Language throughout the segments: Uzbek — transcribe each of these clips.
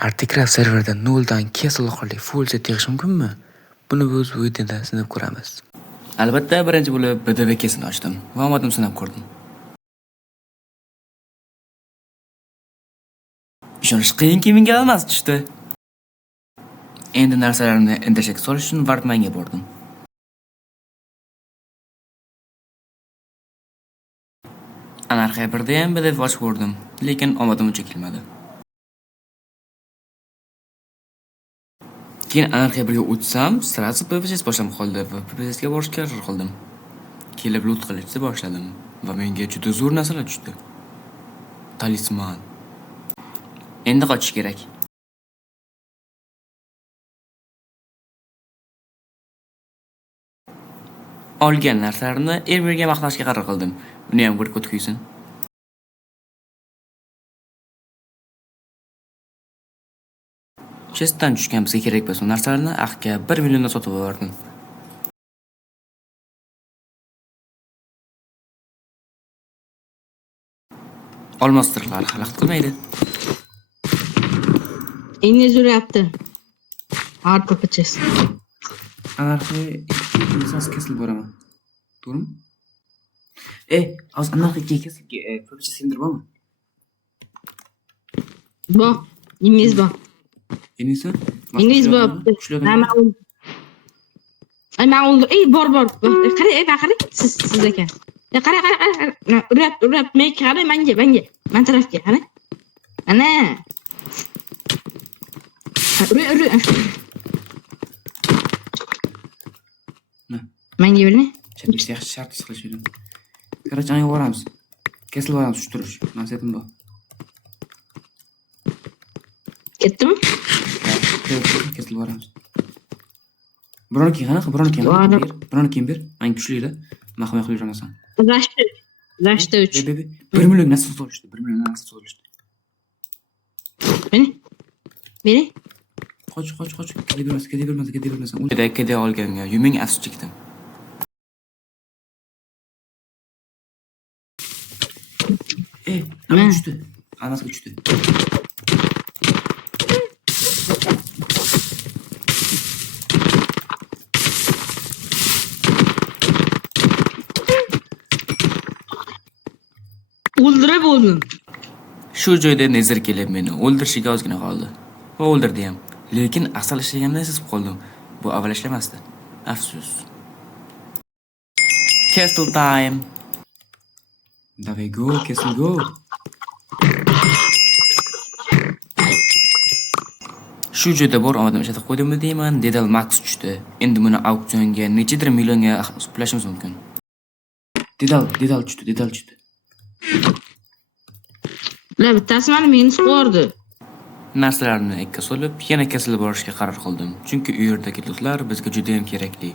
Articraft serverda 0 dan Castle orqali full set yig'ish mumkinmi? Buni biz bu videoda sinab ko'ramiz. Albatta, birinchi bo'lib BDVK'sini ochdim va omadim sinab ko'rdim. Ishonish qiyinki menga almas tushdi. Endi narsalarimni intersekt solish uchun Wartmanga bordim. Anarxiya 1da ham BDV ochib ko'rdim, lekin omadim uncha kelmadi. Keyin Anarxiya 1ga o'tsam, sirasi PPS boshlanib qoldi va PPSga borishga qaror qildim. Kelib loot qilishni boshladim va menga juda zo'r narsalar tushdi. Talisman. Endi qochish kerak. Olgan narsalarimni Ermirga maqtashga qaror qildim. Uni ham bir kut kuysin. Chestdan tushgan bizga kerak bo'lgan narsalarni Axga 1 milliondan sotib yubordim. Olmos tirqlari xalaqit qilmaydi. Endi zo'rayapti. Hard PPS. Anarxiya insos kesilib boraman. To'g'rimi? Hozir anarxiya kesilib PPS sindir bormi? Bor, ingliz bor. İngiliz bor. Ma'lum. Bor. Qarang, qarang. Siz ekan. Qarang. Urab, men qarang menga. Men tarafga, qarang. Ana. Ur. Menga berni. Chapishda yaxshi shart qilish edim. Qarang, anga boramiz. Kesilib boramiz tushirish. Maqsadim bor. Ketdimi? Kesilib boramiz. Biron keyin ber. Men kuchlilar. Mahmay qilib yuramasan. Rashta 3. 1 million narsa sotishdi. Beni? Qoch. Kete bermasin. Kede olganga yuming afsus chekdim. Uçtu. Anası uçtu. O'ldirib bo'ldim. Shu joyda Nezir kelib meni o'ldirishiga ozgina qoldi. Va o'ldirdi ham. Lekin asal ishlaganda sezib qoldim. Bu avval ishlamasdi. Afsus. Castle time. Давай go, Castle go. Shu joyda bor omadim ishlatib qo'ydimmi deyman, Dedal Max tushdi. Endi buni auksionga nechadir millionga pulashimiz mumkin. Dedal tushdi. Ular bittasi meni minus qo'ydi. Narsalarni ekka solib, yana kesilib borishga qaror qildim. Chunki u yerdagi lootlar bizga juda ham kerakli.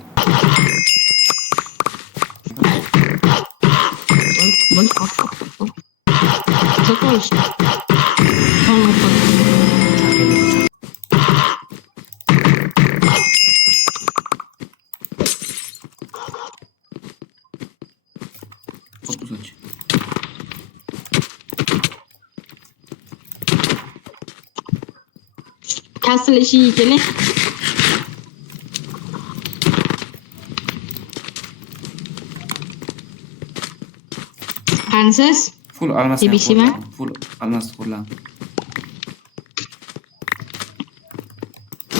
Castle ishiga keling. Qansiz? Full almas.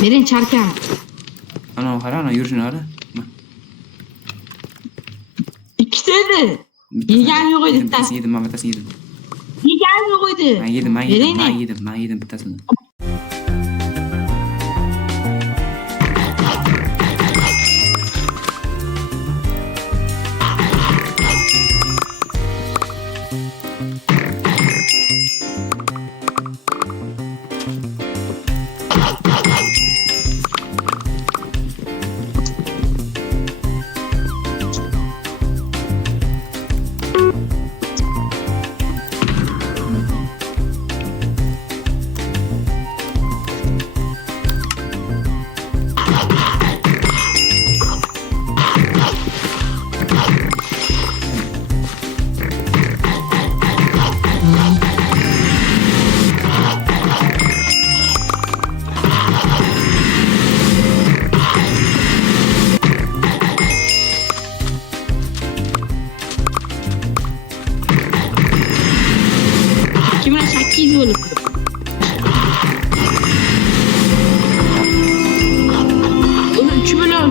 Bering charkam. Ana qarana yurishini ara. Ikkita edi. Yegan yo'q edi bittasi. Yedim. Yegan yo'q edi. Men yedim bittasini.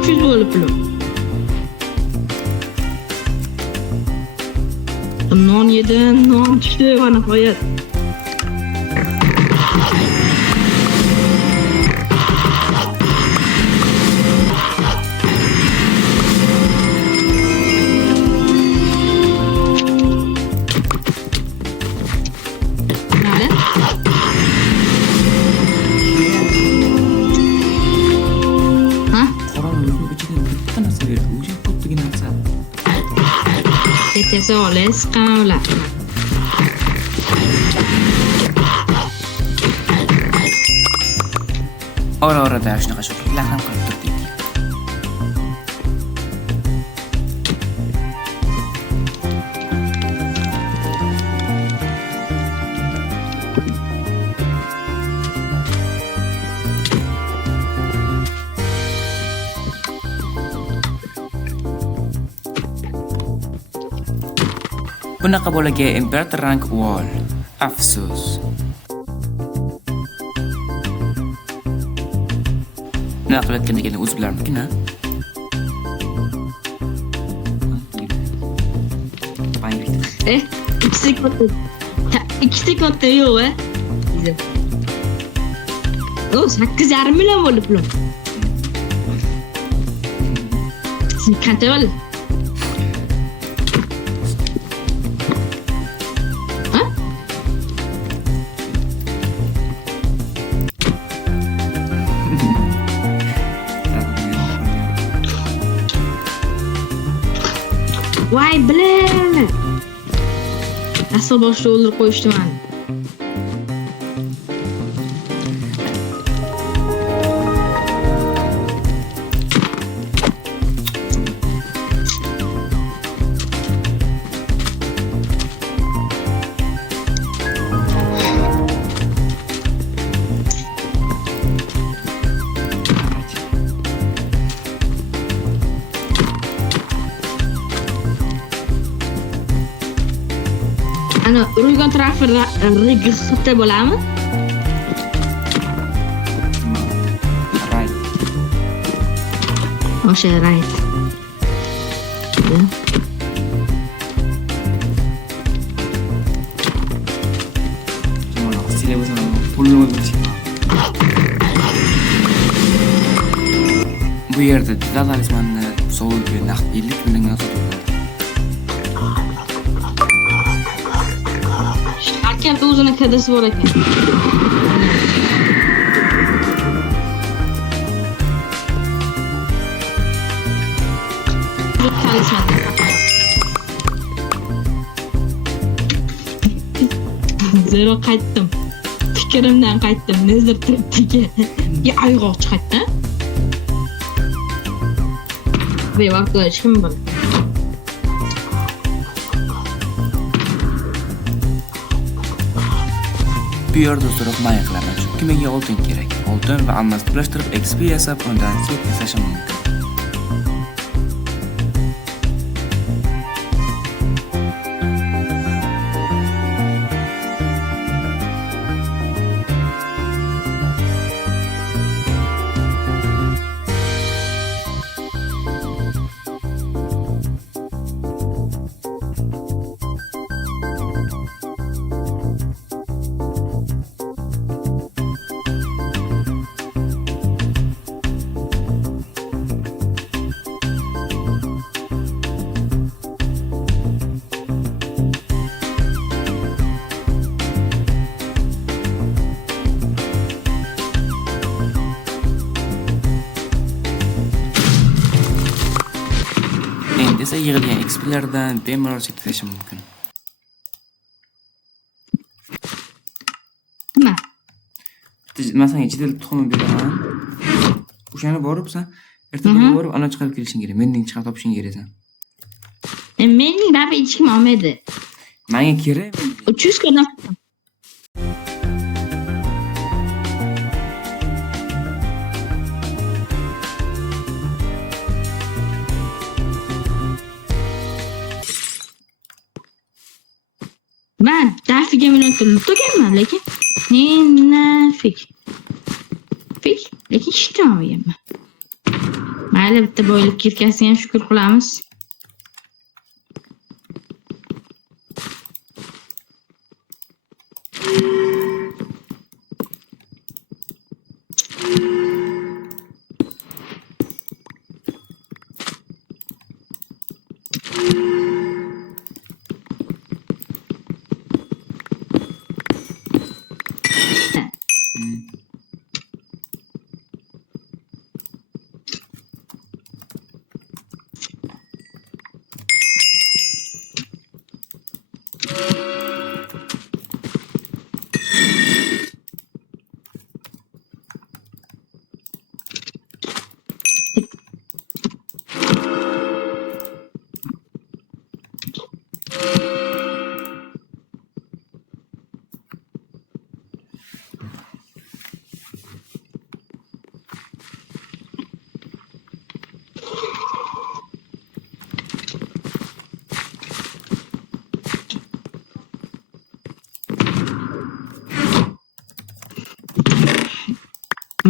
300 bo'ldi pulim. Non yedim, non tushdi va nihoyat. Vale. Ha? Qorong'ulikning ichida bitta narsa berdi. O'sha kattagina narsa. Ketasa oles, qamla. Ora-orada shunaqa sho'xliklar ham qilib turdik. Bunaqa bolaga imperator rank wall. Afsus. Nima qilayotganligini o'zi bilarmikin, ha? İkisi katta yok ha. Güzel. O 8,5 milyon oldu pulim. Sen kaça oldu? Ha? Vay bilen. Asıl boşta olur koştum hani. Ana urilgan tarafı rig'da bo'ladimi? Right. O'sha right. Mana stili o'zini pulni o'ldirish. Bu yerda talismanni sovulga naqd 50 millionga sotadi. Herkes o'zini kadasi bor ekan. Zero qaytdim. Fikrimdan qaytdim. Nezdir turibdiki. Ya ayg'oq chiqadi. Ve vaqtlar hech kim bilmaydi. Bu yerda so'roqmay qilaman, chunki menga oltin kerak. Oltin va almas birlashtirib XP yasab, undan set yasashim mumkin. Esa yig'ilgan XP'lardan bemalol chetlashim mumkin. Nima? Masalan, chet el tuxumi beraman. O'shani borib sen ertaga borib ana chiqarib kelishing kerak. Mendan chiqarib topishing kerak sen. Mening baribir hech kim olmaydi. Menga kerak. 300 ko'rdan. Ben dafiga million to'laganman, lekin nafik. Lekin ishtamayman. Mayli, bitta boylik yelkasiga ham shukr qilamiz.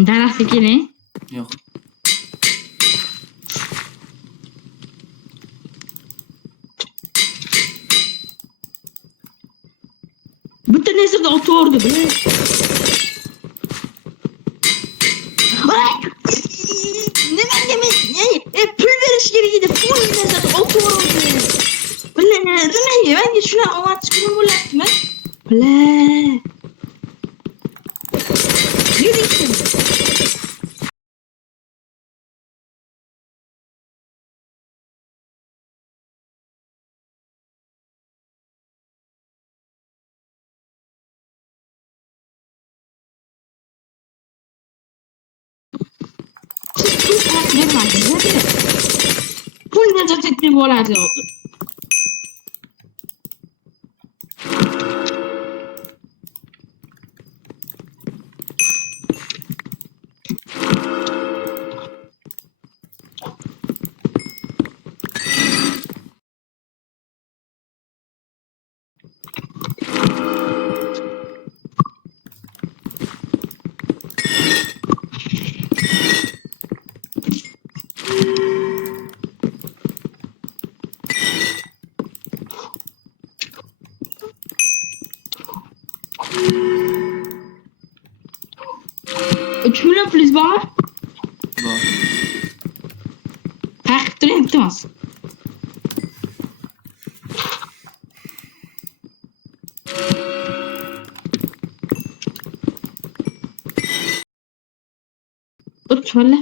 Daraxtga keling. Yo'q. Bitta nezirda o'tib o'rdi. Nima? Pul berish kerak edi. Pul nezirda o'tib o'rdi. Nimaga? Menga shuni olib chiqib bo'lyaptimi? Bla. Yurishim. Pul nazarda tutib bo'ladi. Üç milyon pulunuz var. Bor. Takip turing, iltimos. Dur valla.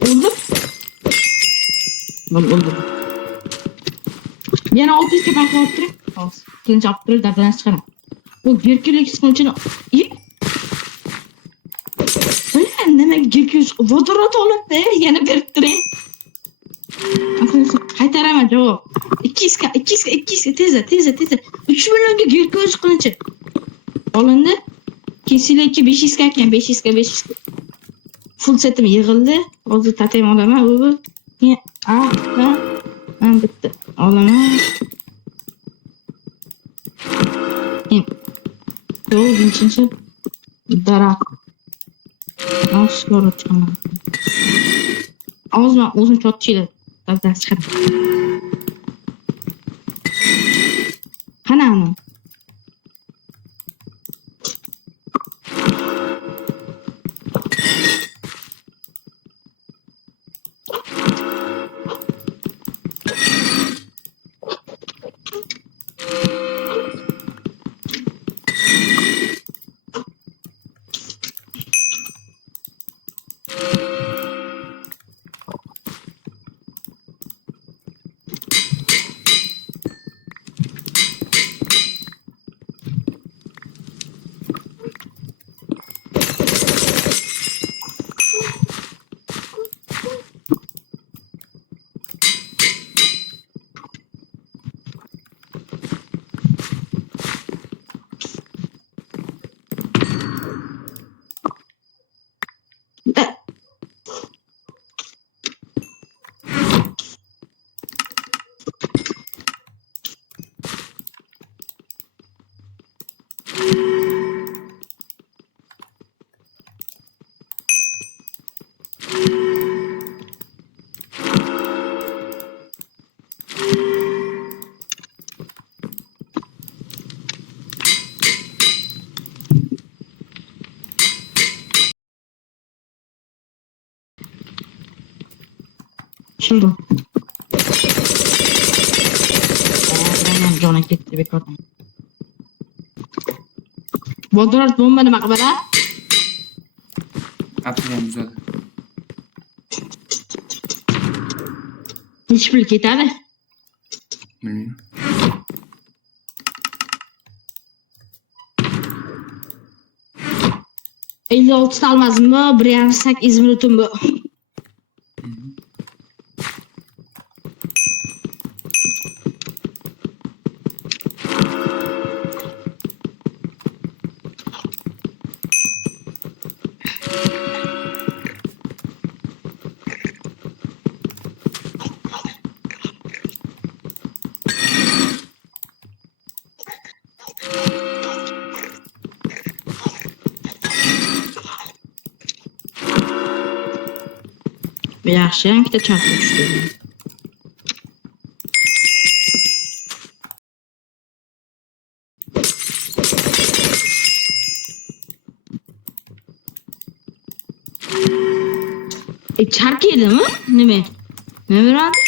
Oldu. Ben oldu. Yana 600 ga bakib turing. Hozir. Keyin olib turib dardan chiqaram. Bu Hercules kısmını nima Hercules vodorod olibdi, yana berib turing. Qaytaraman javob. 200 ga tezda. 3 millionga Hercules qilichi. Olindi. Kesilaki 500 ga ekan, 500 ga. Full setim yig'ildi. Hozir tatayim olaman. U bitta olaman. To'rtinchi daraxt. Osg'ora chiqaman. O'zim chotchilar. Dardan chiqaman. Qana uni? Childim. Jona ketdi bekor. Vodorod bomba nima qiladi? Apsidan buzadi. Nechi pul ketadi? Bilmayman. Elli oltita olmasimmi? 1,8 minutim bu. Yaxshi, ikkita charcha tushdi. Charka edimi? Nima? Nima beradi?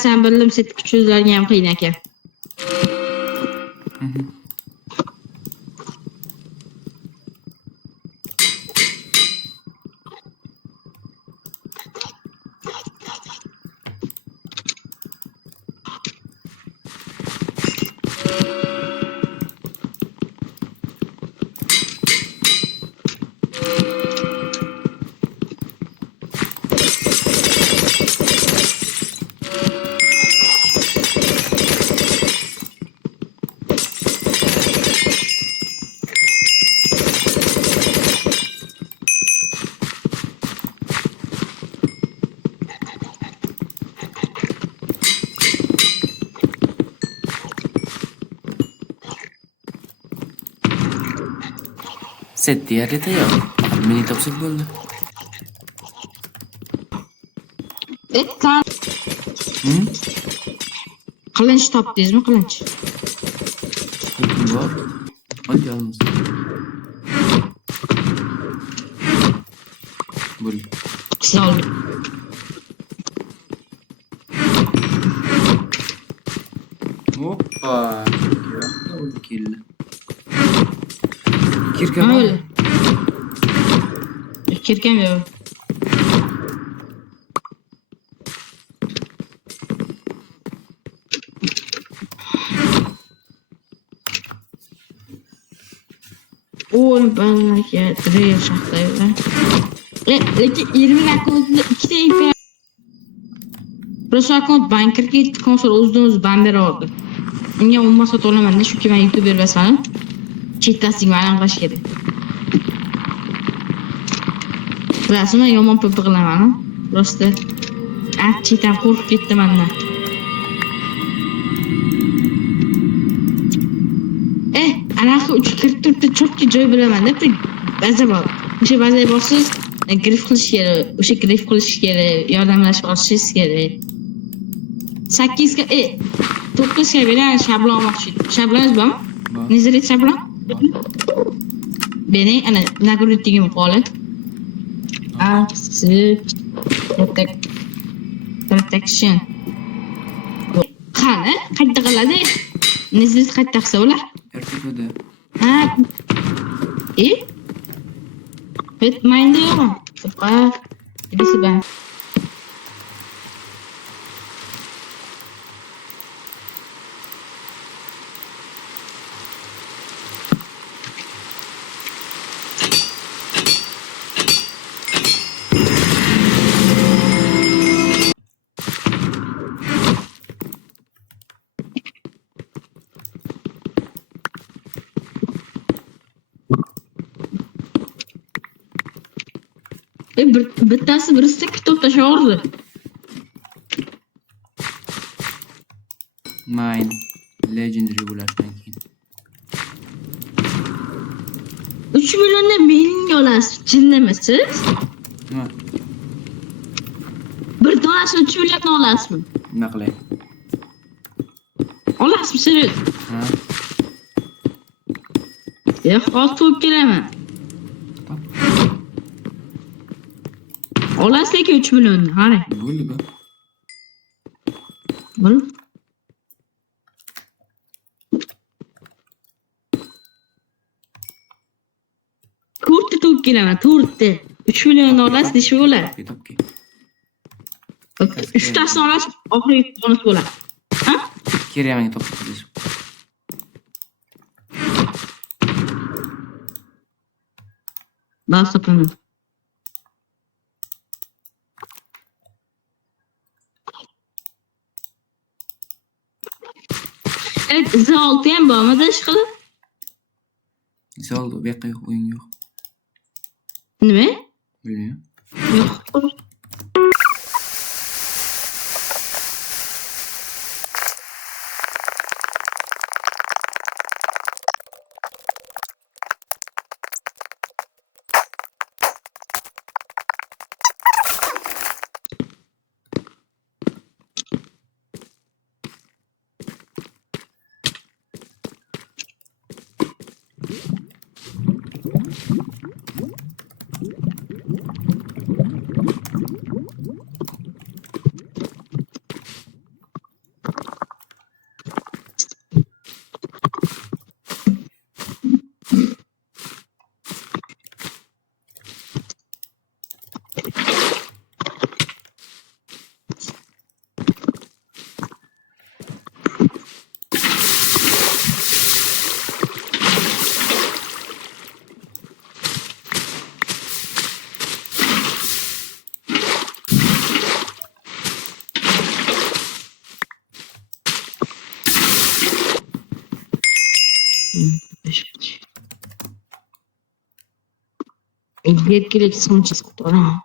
Sen bildim set kuchsizlarga ham qiyin ekan. Set deyarli tayyor. Faqat meni topsak bo'ldi. Sen qilinch topdingizmi, qilinch? Kim bor? Hadi yalnız. Bul. Sağ ol. Hoppa. Kirli. Kirka Ha var. öyle. Kirkem yok. Oy ben ya direkt şahtayım. Lekin 20 akkauntda ikkita IP. Burası akkaunt bankerga yetgan sonra o'zdan-o'zi ban beradi. Unga umuman sota olaman-da, chunki men YouTube bermasam. Chetasiga ma'lum qilish kerak. Bilasizmi, yomon po'pi qilaman. Prosta chetan qo'rqib ketdim mendan. Anaqa 344 ta chotki joy bilaman-da, bir baza bor. O'sha bazaga borsiz, grif qilish kerak, o'sha grif qilish kerak, yordamlashib olishingiz kerak. 8 ga 9 ga bergan shablon olmoqchi edim. Shablonimiz bormi? Nezaret shablon? Beni ana nagradligim qolib. Protection. Qani? Qayta qiladi? Nezaret qayta qilsa bo'lar? Ertakada. Ha. Bitmaydi yo'qmi? Birisi ben. Bittasi birisi kitob tashlavordi. Mine legendary bo'ladigan keyin. 3 millionda meni olasiz, jinnimisiz? Nima? Bir donasini 3 milliondan olasizmi? Nima qilay? Olasizmi siz? Ha? Hozir to'p kelaman. Olasiz lekin 3 millionni, qarang. Bo'ldi bu. Bo'l. To'rtta to'p kelaman, to'rtta. 3 millionni olasiz deyish bo'ladi. Topki. 3 tasini olasiz, oxirgi bonus bo'ladi. Ha? Kerak menga top qilish. Bas topaman. Evet, Z6 ham bormi ishqilib? Soldi, bu yoqqa yo'q, o'yin yo'q. Nima? Bilmayman. Yo'q. Gerek sonuç kutulara.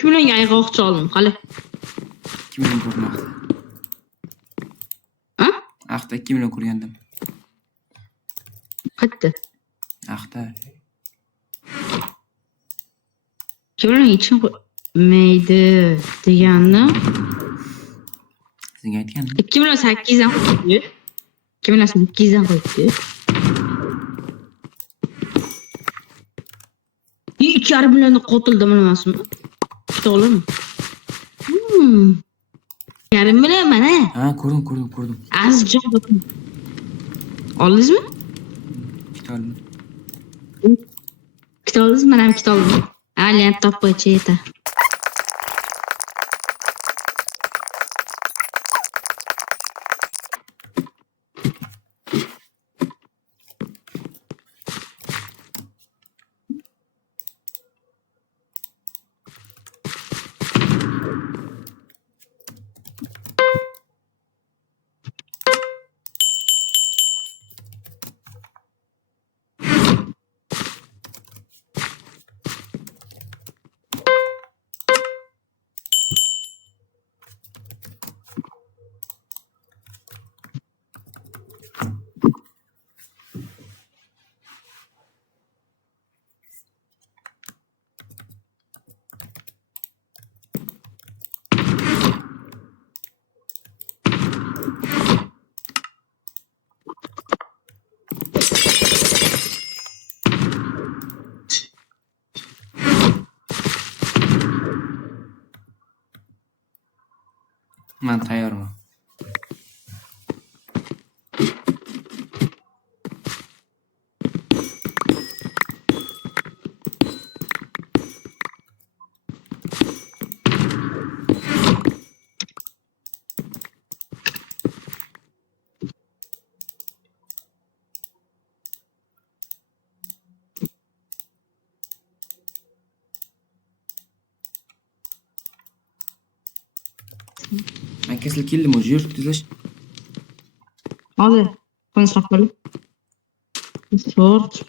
Külen yayğaq çalın, qale. 2 million ko'rmoqda. Ha? Aqda 2 million ko'rgandim. Qayerda? Aqda. Külen için meydi deganni. Sizga aytgandim. 2008 dan qo'ydi. 2008 dan qo'ydi. 2,5 millionni qotildim bilmasmi? İşte olur mu? Yarım bile mana. Ha, ko'rdim. Azıcık bakın. Oldunuz mu? Kitoldim. Kit oldunuz mu? Ben kit oldum. Alien topu çeyta. Men tayyorman. Men kesilib keldim o'zi. Yur, tezlash. Hadi. Konuşmak böyle. Sort.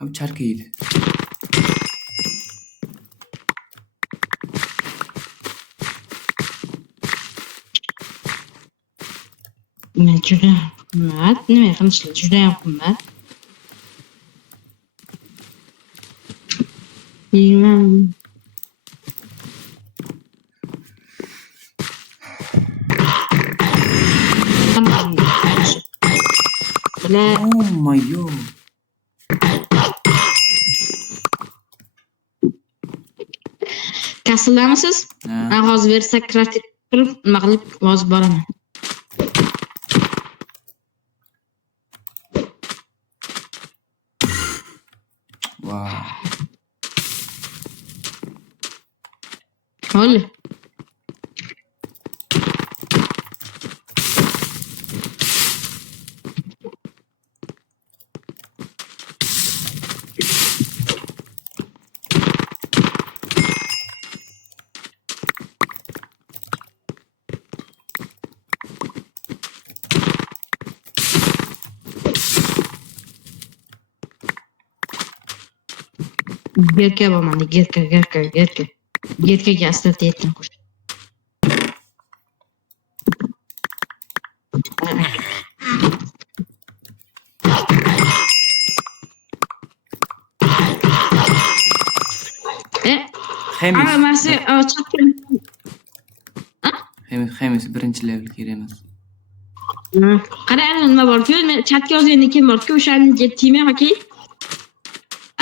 Abi charka yedi. Men juda qimmat. Nima qilishlar juda ham qimmat. Bilmem. Bile Oh my god. kasıldamisiz? Ha. Men hozir versak kratik qilib nima qilib yozib boraman. Wow. Ol. Gerka bo'lmadi, gerka. Gerkaga aslat aytdim qo'sh. Xemis. Masi chatga. Xemis birinchi level kerak emas. Qarang nima bor-ku, men chatga yozganda kim bor-ku, o'shani timga yoki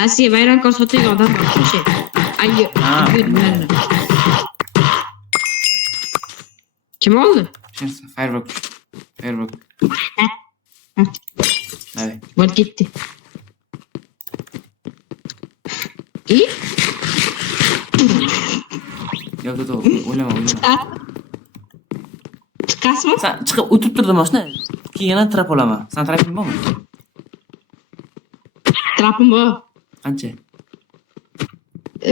Asiya vayronkor sotadigan odam bor-ku o'sha. Ayyo. Kim oldi? Shunisi firework. Давай. Bo'lib ketdi. Yo'q, o'ylama. Chiqasmi? Sen chiqib o'tib turdim mashina. Keyin yana trap olaman. Sen traping bormi? Trapim bor. Qancha?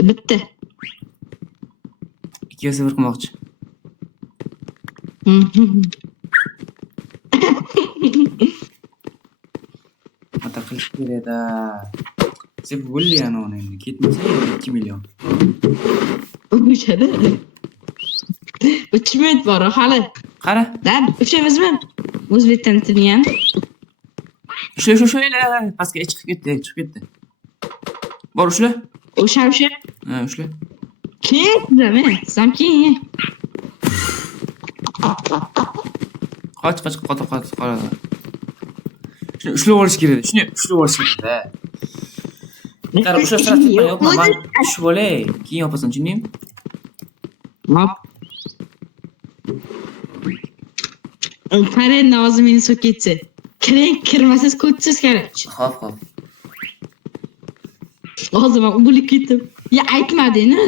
Bitta. 2 va 0 qilmoqchi. Ata qilish kerak-da. Sen bo'lli ana uni endi ketmasa 2 million. O'shada. 3 minut bor hali. Qara. Dad, uchamizmi? O'zbek tilini. Shu pastga chiqib ketdi. Bor ushla. O'sha. Ha, ushla. Ketdimi? Zamkin. Qoch, qoladi. Shuni ushlab olish kerak. Qara, o'sha sirasi yo'qmi? Men tushib olay. Keyin yopasan, tushundingmi? Hop. Qarang, nozimini so'kitsi. Kirmasiz ko'tsiz kerak. Xo'p. Hozir men bo'lib ketdim. Ya aytmading-ku.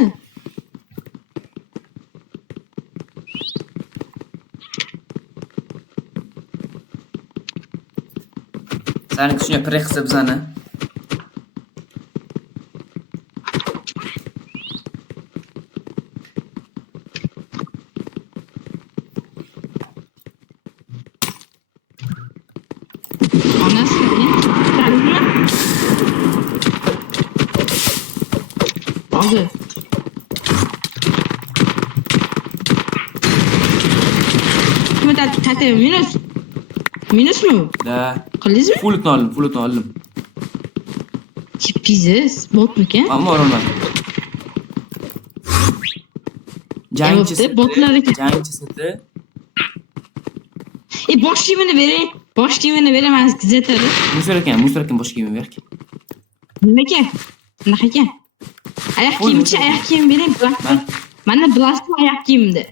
Sani shunga pirek qilsa bizani. Hozir. Tata minusmi? Da. Qildingizmi? Fulutni oldim. Pizes, botmikan? Ammo olmadim. Jangchi seti. Bosh kiyimini bering. Men kuzatadi. Musor ekan bosh kiyimini ber. Nima ekan? Qanaqa ekan? Oyoq kiyim bering. Mana blastli oyoq kiyimda.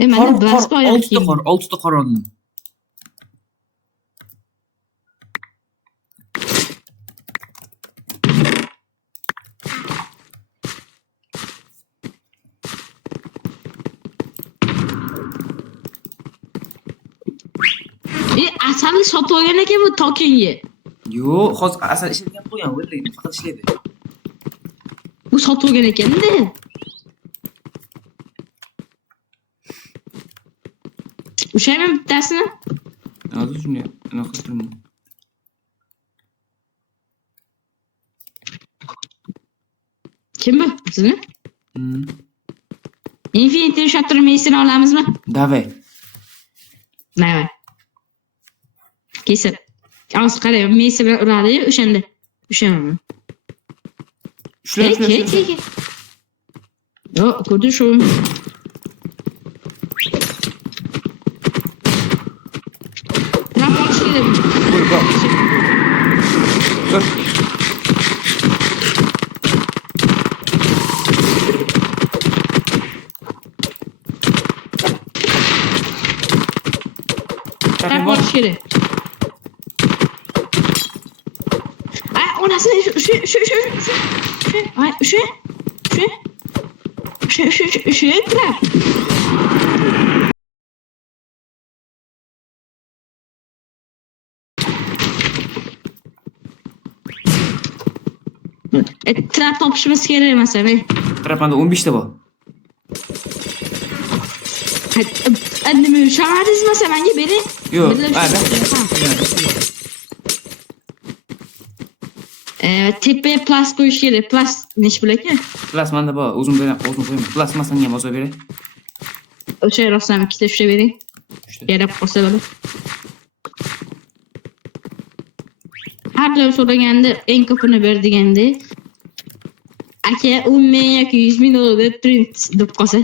Mana blastli oyoq kiyim. 6 ta qor oldim. Asalni sotib olgan ekan bu tokenga. Yo'q, hozir asal ishlatgan qo'ygan, o'rlaydi, faqat ishlaydi. Bu sotuvgan ekanda. Ushayman bittasini. Hozir shuni anaqa qilib turaman. Kim bu? Sizmi? Infinity Shutter Mace'ini olamizmi? Davay. Nima? Kesib. Az qarang, Mace bilan uradi-yu, o'shanda. Ushaman. Shular. Yo'q, ko'rdi shu. Trap kerak. Qo'y, bor. Dur. Trap kerak. Ay, onasini shu. Trap. Trap topishimiz kerak emas, ey. Trapanda 15 ta bor. Nima shamadingizmi menga bering? Yo'q, tepaga plas qo'yish kerak. Plas nech pul ekan? Plasmanda bor, o'zim bilan qo'yaman. Plasmasini ham olsa beray. O'sha rostdan ikkita usha bering. Yarab qolsa bo'ladi. Har doim so'raganda eng ko'pini ber deganda aka 10 ming yoki 100 ming deb turing deb qolsa.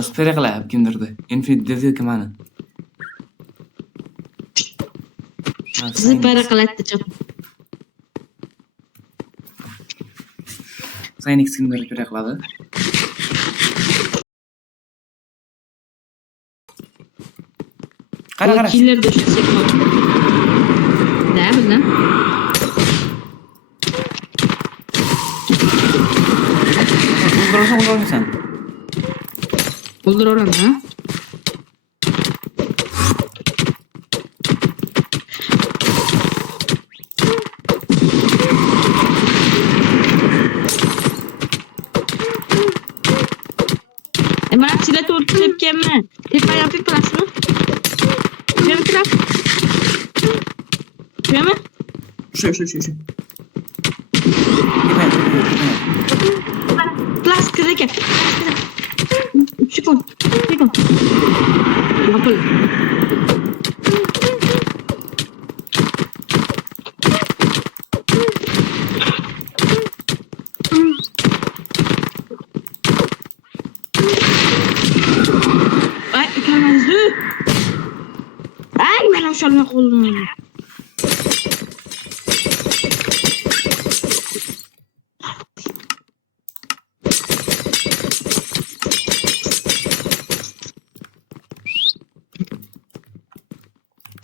Aspira qilib kimdirdi. Infinite dedi kimani? Zipara qiladi cho'p. Saynik kimdir kerak qiladi. Qara. Killer düşecek mi? Ne bileyim. Uldurursan sen. Buldur oranı ha. Ben silah tutup gelme. Tepa yapıp plasma. Şöyle trap. Şöyle mi? Şu. Plas kırık et. Çıkın. Yapıl. Ay, kalmazdı. Ay, benim şalma kolum.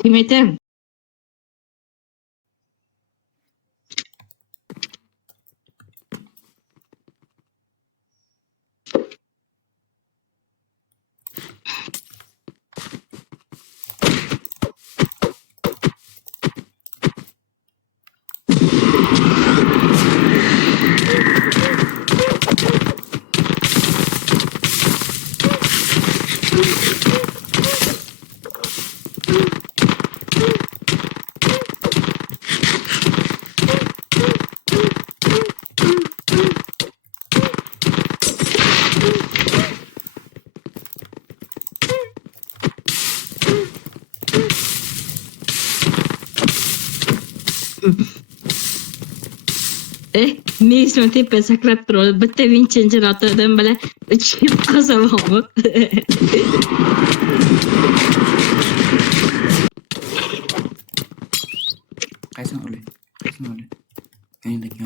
Kıymetim. Mason tepe sakrab turadi. Bitta Vincenzo rotadan bilan ichib qasamoqmi? Qaysin o'rlay? Yoningdagi.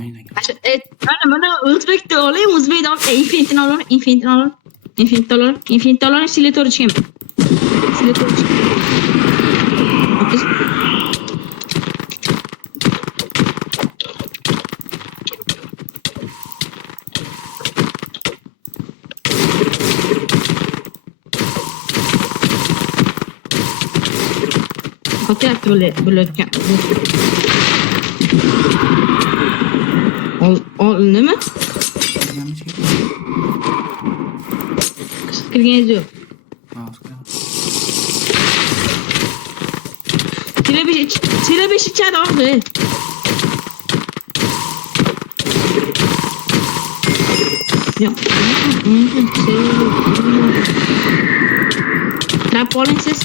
Mana o'zbekda olayim, o'zbekda Infinity olib, Siletor chiqaman. Sotyapti bo'layotgan. Nima? Kirganingiz yo'q. Telebesh ichadi og'zi. Yo'q. Trap oling siz.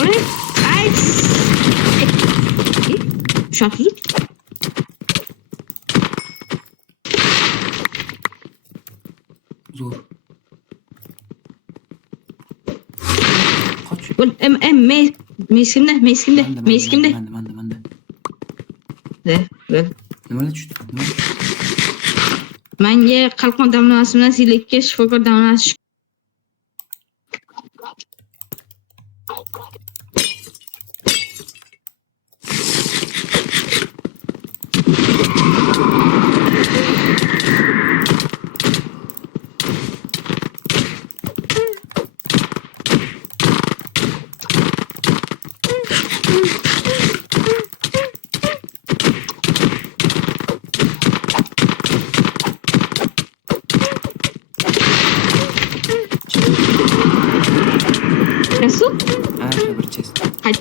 Oling. Ay. Şartlı. Zo'r. Qoch. Meskimda. Manda. Nimalar tushdi? Menga qalqon damlamasi bilan siylikka shifokor damlamasi. Nasıl? Bir chest. Hadi.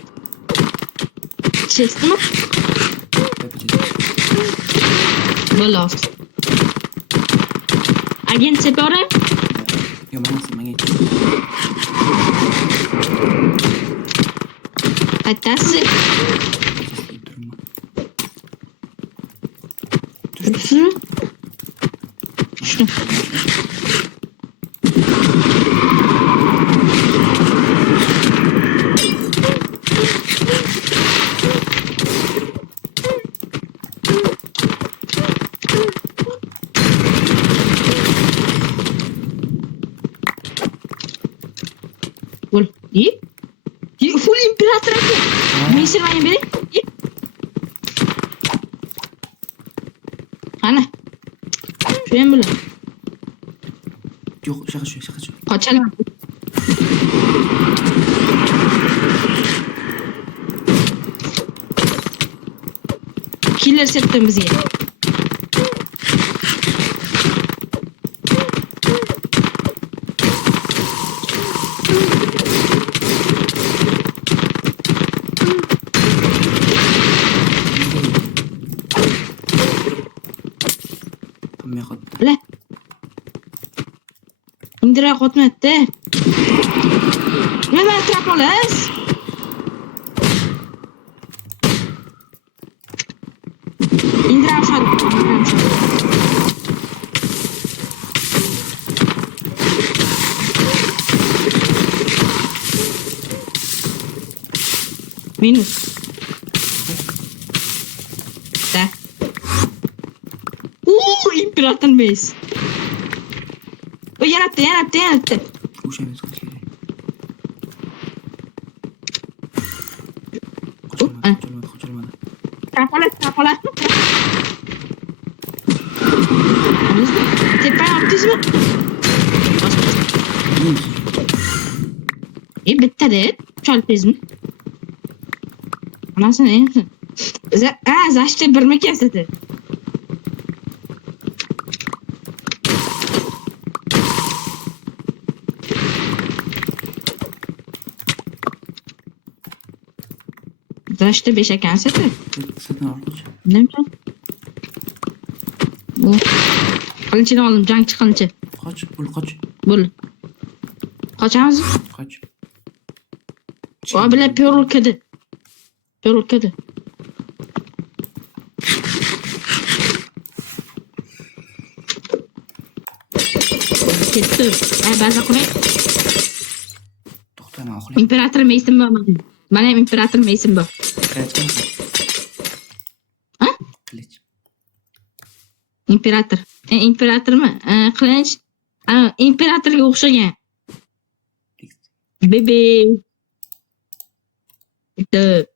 Chest mi? Bir chest. Bolos. Agent separa? Yo, menga ayt. Aytasi. Turma. Tushmi? Tushdi. Bol. İyi. Full imperator aku. Misir main beri. Ana. Şuraya mı? Yo'q, shaka shu. Kaçalım. Killer settim bizi. Öyle. İndire kotmetti. Ne ben trapoles? İndire aşağı. Minus. Da. İmparator base. O yarattı. O'shangiz kerak. Qochirmadi. Trapoles. Tepen attınız mı? Bitti de. Çalpez mi? Anasını ne? Zaştı bir mi kesedi? Zaştı 5 ekansa da. Satın al qoch. Ne bileyim. Bu. Kılıcını alalım. Cankçı kılıcı. Qoch. Bul. Kaçamaz. Qoch. O bile pörül kedi. Ketdi. Baza qilay. To'xtama, uxla. İmperator meysim bu. Bana hem imperator meysim bu. Ha? Qilich. İmperator. İmperator mu? Kılıç. İmperatorga o'xshagan. Bebe. Bitti.